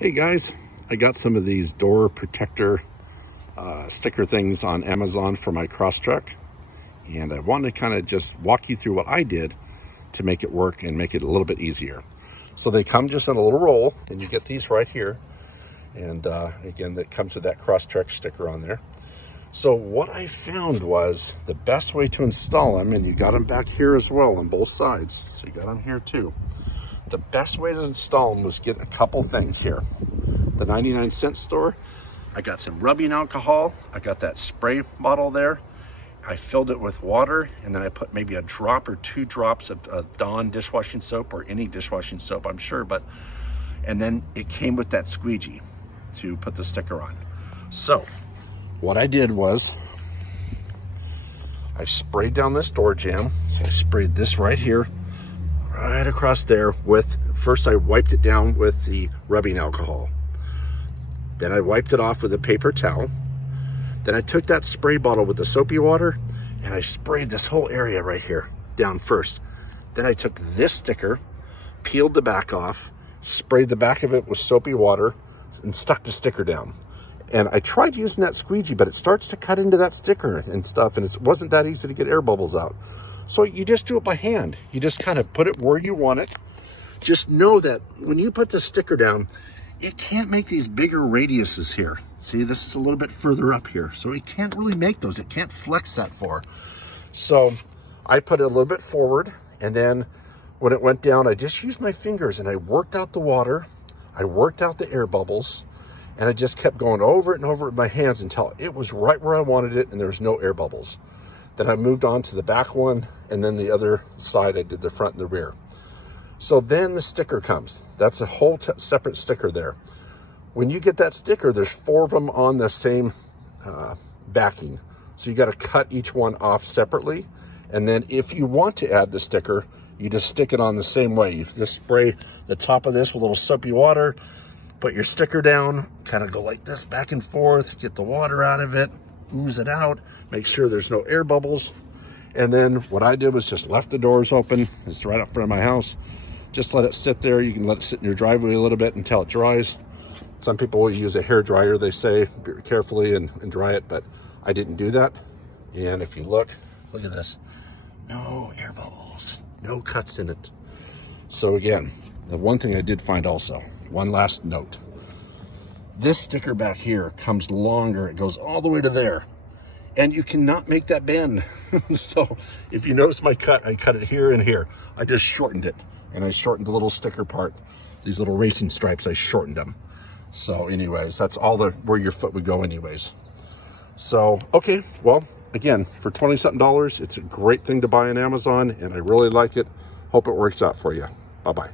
Hey guys, I got some of these door protector sticker things on Amazon for my Crosstrek, and I wanted to kind of just walk you through what I did to make it work and make it a little bit easier. So they come just in a little roll, and you get these right here. And again, that comes with that Crosstrek sticker on there. So what I found was the best way to install them, and you got them back here as well on both sides, so you got them here too. The best way to install them was get a couple things here. The 99-cent store, I got some rubbing alcohol. I got that spray bottle there. I filled it with water, and then I put maybe a drop or 2 drops of Dawn dishwashing soap, or any dishwashing soap, I'm sure. And then it came with that squeegee to put the sticker on. So what I did was I sprayed down this door jamb. So I sprayed this right here, right across there with, first I wiped it down with the rubbing alcohol. Then I wiped it off with a paper towel. Then I took that spray bottle with the soapy water and I sprayed this whole area right here down first. Then I took this sticker, peeled the back off, sprayed the back of it with soapy water, and stuck the sticker down. And I tried using that squeegee, but it starts to cut into that sticker and stuff, and it wasn't that easy to get air bubbles out. So you just do it by hand. You just kind of put it where you want it. Just know that when you put the sticker down, it can't make these bigger radiuses here. See, this is a little bit further up here, so it can't really make those. It can't flex that far. So I put it a little bit forward, and then when it went down, I just used my fingers and I worked out the water. I worked out the air bubbles, and I just kept going over it and over it with my hands until it was right where I wanted it and there was no air bubbles. Then I moved on to the back one, and then the other side I did the front and the rear. So then the sticker comes. That's a whole separate sticker there. When you get that sticker, there's 4 of them on the same backing. So you got to cut each one off separately. And then if you want to add the sticker, you just stick it on the same way. You just spray the top of this with a little soapy water, put your sticker down, kind of go like this back and forth, get the water out of it, ooze it out, make sure there's no air bubbles. And then what I did was just left the doors open. It's right up front of my house. Just let it sit there. You can let it sit in your driveway a little bit until it dries. Some people will use a hair dryer, they say, carefully and dry it, but I didn't do that. And if you look at this, no air bubbles, no cuts in it. So again, the one thing I did find also, one last note. This sticker back here comes longer. It goes all the way to there. And you cannot make that bend. So if you notice my cut, I cut it here and here. I just shortened it. And I shortened the little sticker part. These little racing stripes, I shortened them. So anyways, that's all where your foot would go anyways. So, okay, well, again, for $20-something, it's a great thing to buy on Amazon, and I really like it. Hope it works out for you. Bye-bye.